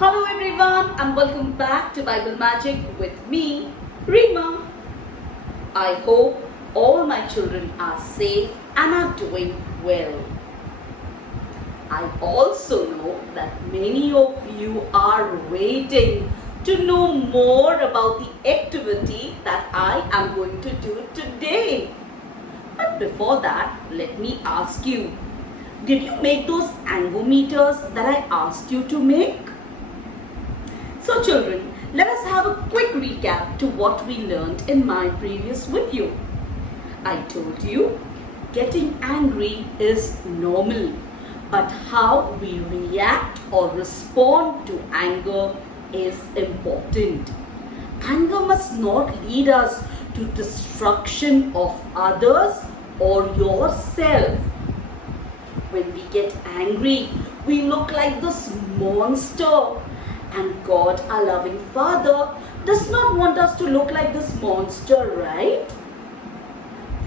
Hello everyone and welcome back to Bible Magic with me, Rima. I hope all my children are safe and are doing well. I also know that many of you are waiting to know more about the activity that I am going to do today. But before that, let me ask you, did you make those angometers that I asked you to make? So children, let us have a quick recap to what we learned in my previous video. I told you, getting angry is normal, but how we react or respond to anger is important. Anger must not lead us to destruction of others or yourself. When we get angry, we look like this monster. And God, our loving Father, does not want us to look like this monster, right?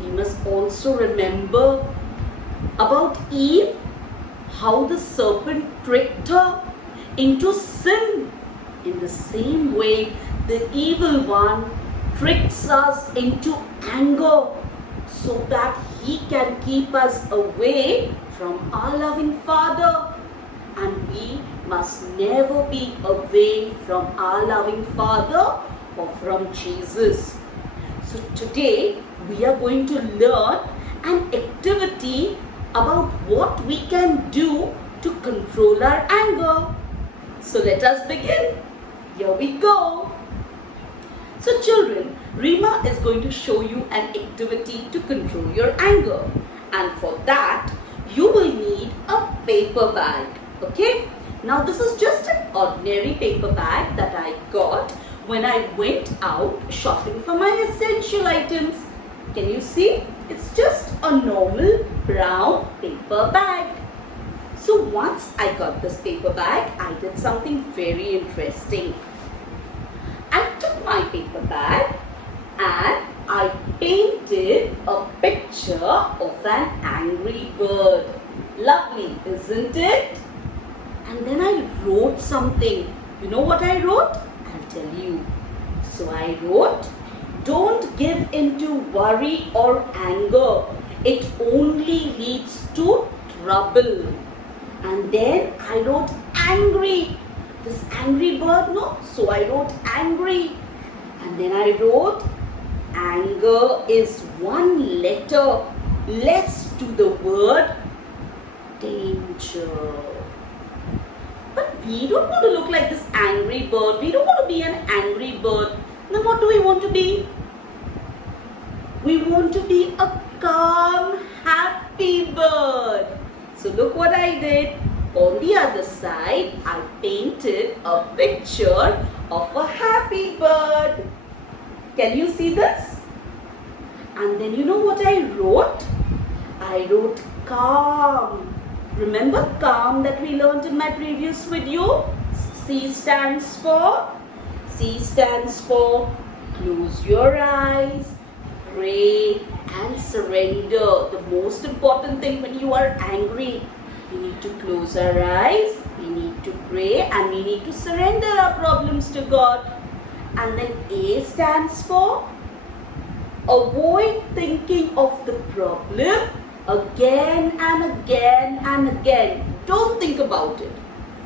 We must also remember about Eve, how the serpent tricked her into sin. In the same way, the evil one tricks us into anger so that he can keep us away from our loving Father. And we must never be away from our loving Father or from Jesus. So today we are going to learn an activity about what we can do to control our anger. So let us begin. Here we go. So children, Rima is going to show you an activity to control your anger. And for that, you will need a paper bag. Okay, now this is just an ordinary paper bag that I got when I went out shopping for my essential items. Can you see? It's just a normal brown paper bag. So once I got this paper bag, I did something very interesting. I took my paper bag and I painted a picture of an angry bird. Lovely, isn't it? And then I wrote something. You know what I wrote? I'll tell you. So I wrote, don't give in to worry or anger. It only leads to trouble. And then I wrote angry. This angry bird, no? So I wrote angry. And then I wrote, anger is one letter less to the word danger. But we don't want to look like this angry bird. We don't want to be an angry bird. Then what do we want to be? We want to be a calm, happy bird. So look what I did. On the other side, I painted a picture of a happy bird. Can you see this? And then you know what I wrote? I wrote calm. Remember calm that we learned in my previous video? C stands for close your eyes, pray and surrender. The most important thing when you are angry, we need to close our eyes, we need to pray and we need to surrender our problems to God. And then A stands for avoid thinking of the problem again and again and again. Don't think about it.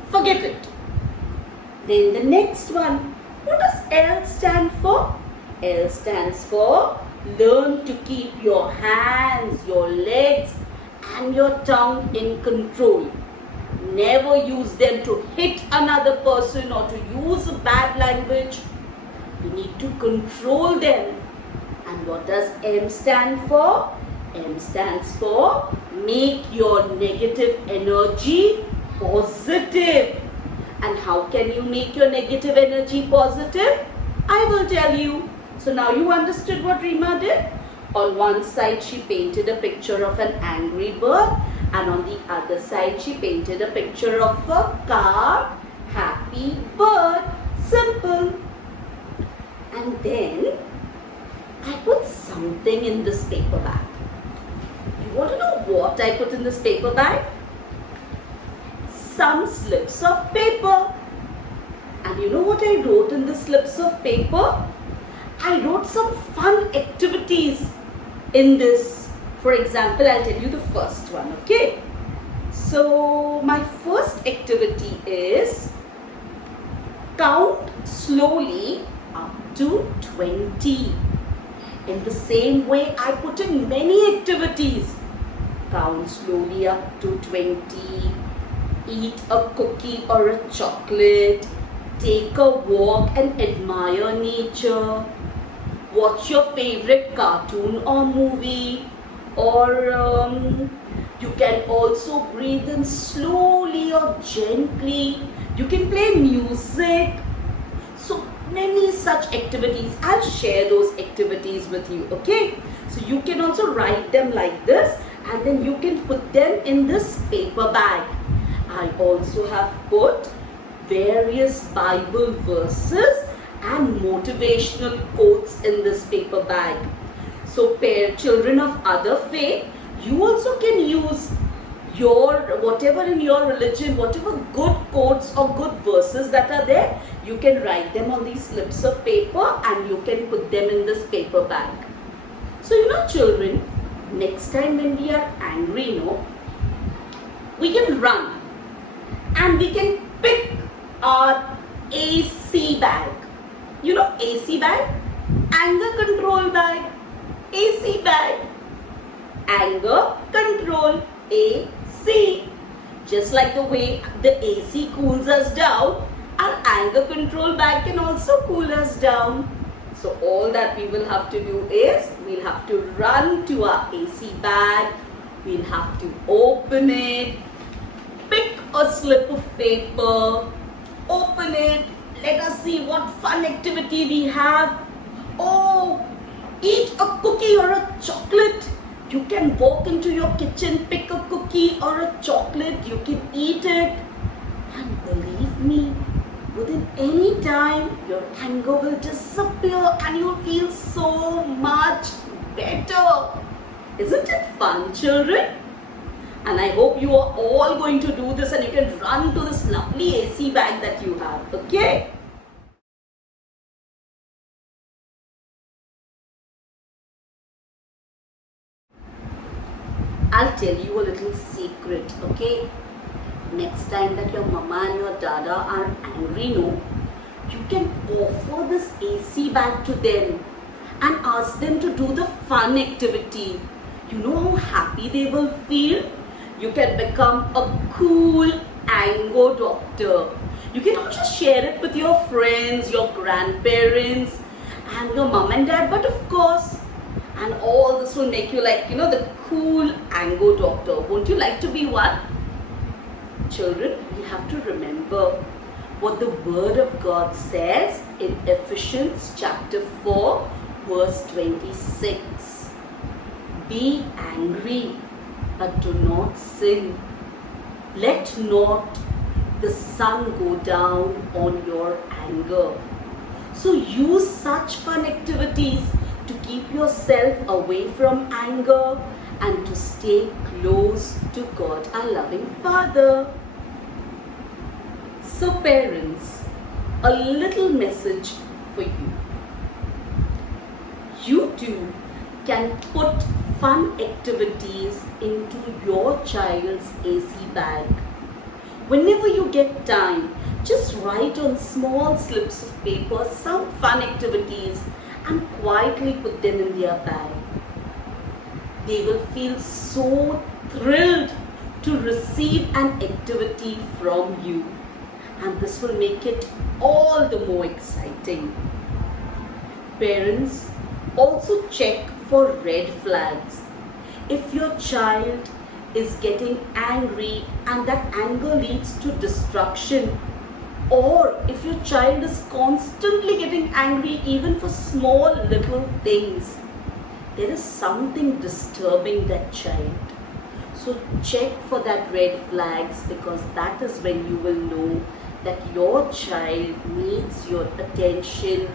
Forget it. Then the next one. What does L stand for? L stands for learn to keep your hands, your legs and your tongue in control. Never use them to hit another person or to use bad language. You need to control them. And what does M stand for? M stands for make your negative energy positive. And how can you make your negative energy positive? I will tell you. So now you understood what Rima did? On one side she painted a picture of an angry bird and on the other side she painted a picture of a calm, happy bird. Simple. And then I put something in this paper bag. You want to know what I put in this paper bag? Some slips of paper. And you know what I wrote in the slips of paper? I wrote some fun activities in this. For example, I'll tell you the first one, okay? So, my first activity is count slowly up to 20. In the same way, I put in many activities. Count slowly up to 20. Eat a cookie or a chocolate. Take a walk and admire nature. Watch your favorite cartoon or movie. Or you can also breathe in slowly or gently. You can play music. So many such activities. I'll share those activities with you, okay? So you can also write them like this, and then you can put them in this paper bag. I also have put various Bible verses and motivational quotes in this paper bag. So children of other faith, you also can use your whatever in your religion, whatever good quotes or good verses that are there, you can write them on these slips of paper and you can put them in this paper bag. So you know children, next time when we are angry, we can run and we can pick our AC bag. You know AC bag? Anger control bag. AC bag. Anger control AC. Just like the way the AC cools us down, our anger control bag can also cool us down. So all that we will have to do is, we'll have to run to our AC bag, we'll have to open it, pick a slip of paper, open it, let us see what fun activity we have. Oh, eat a cookie or a chocolate. You can walk into your kitchen, pick a cookie or a chocolate, you can eat it. And believe me, within any time, your anger will disappear and you'll feel so much better. Isn't it fun, children? And I hope you are all going to do this and you can run to this lovely AC bag that you have, okay? I'll tell you a little secret, okay? Next time that your mama and your dada are angry, you can offer this AC bag to them and ask them to do the fun activity. You know how happy they will feel? You can become a cool anger doctor. You can also share it with your friends, your grandparents and your mom and dad, but of course, and all this will make you like, the cool anger doctor. Won't you like to be one? Children, we have to remember what the Word of God says in Ephesians chapter 4, verse 26. Be angry, but do not sin. Let not the sun go down on your anger. So use such fun activities to keep yourself away from anger and to stay close to God, our loving Father. So parents, a little message for you. You too can put fun activities into your child's AC bag. Whenever you get time, just write on small slips of paper some fun activities and quietly put them in their bag. They will feel so thrilled to receive an activity from you, and this will make it all the more exciting. Parents, also check for red flags. If your child is getting angry and that anger leads to destruction, or if your child is constantly getting angry even for small little things, there is something disturbing that child. So check for that red flags, because that is when you will know that your child needs your attention,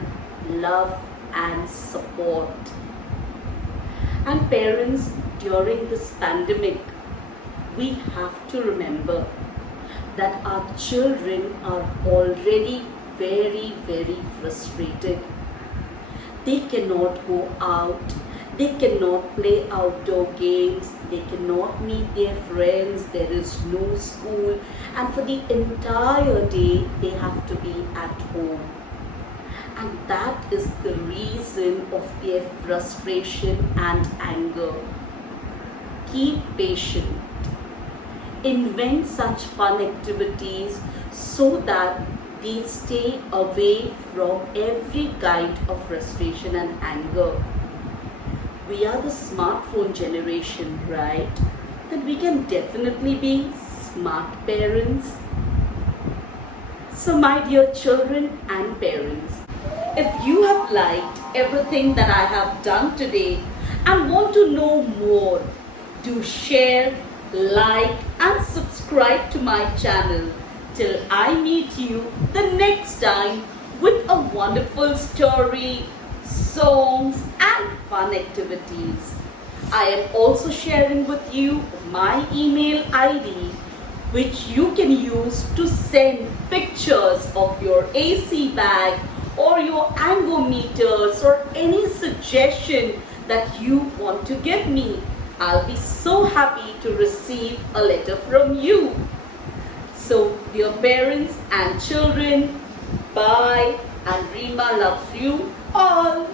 love and support. And parents, during this pandemic, we have to remember that our children are already very, very frustrated. They cannot go out, they cannot play outdoor games, they cannot meet their friends, there is no school, and for the entire day they have to be at home. And that is the reason of their frustration and anger. Keep patient. Invent such fun activities so that they stay away from every kind of frustration and anger. We are the smartphone generation, right? Then we can definitely be smart parents. So, my dear children and parents, if you have liked everything that I have done today and want to know more, do share, like, and subscribe to my channel. Till I meet you the next time with a wonderful story, songs, and fun activities. I am also sharing with you my email ID, which you can use to send pictures of your AC bag or your anemometers or any suggestion that you want to give me. I'll be so happy to receive a letter from you. So, dear parents and children, bye, and Rima loves you all.